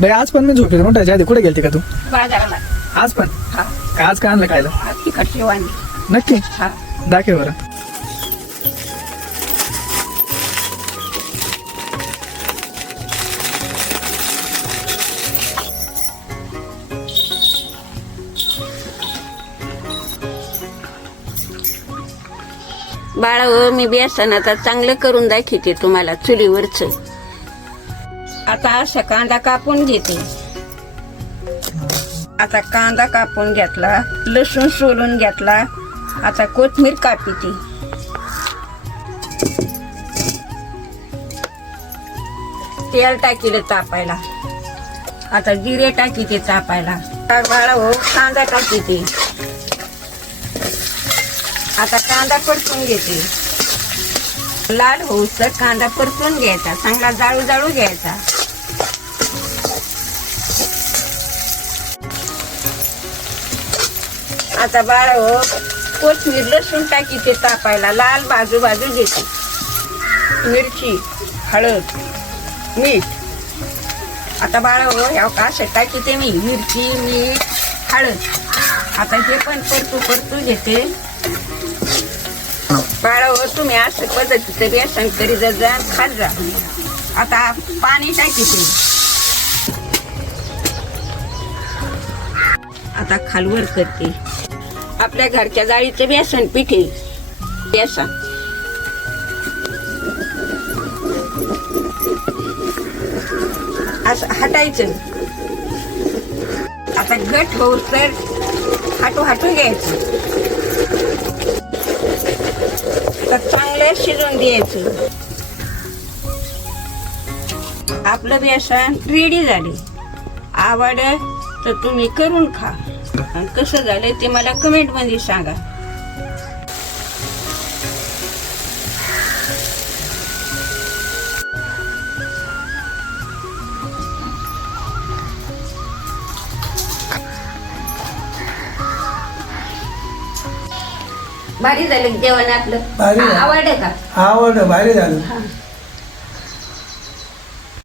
बाई आज पण मी झोपेल म्हणतो त्याच्या आधी कुठे गेलते का तू? बाजाराला. आज पण? हा. आज काय आणलं खायला? तिखट वांगी. नक्की हा. दाखव बरं. बाळा हो, मी बेसन आता चांगलं करून दाखवते तुम्हाला चुलीवरच. आता असा कांदा कापून घेते. आता कांदा कापून घेतला, लसूण सोलून घेतला. आता कोथिंबीर कापीते. तेल टाकीले तापायला. आता जिरे टाकीते तापायला. बाळा हो, कांदा टाकीते. आता कांदा परतून घेते. लाल होऊस तर कांदा परतून घ्यायचा, चांगला जाळू जाळू घ्यायचा. आता बाळा हो, कोथिंबीर लसूण टाकीते तापायला. लाल भाजू घेते. मिरची, हळद, मीठ. आता बाळा हो, ह्या असं टाकीते मी मिरची, मीठ, हळद. आता हे पण परतू घेते. बाळा हो, तुम्ही असं पद्धतीचं बेसन करीत जा, खात जा. आता पाणी टाकीते. आता खालवर करते. आपल्या घरच्या जाळीचं बेसन पिठे. बेसन असं हटायचं. आता घट होऊस तर हाटून घ्यायचं. तर चांगलं शिजून द्यायचं. आपलं बेसन रेडी झाले. आवडलं तर तुम्ही करून खा. आणि कसं झालं ते मला कमेंट मध्ये सांगा. भारी झालं जेवण आपलं. भारी झालं. आवडलं का? आवडलं, भारी झालं. हा.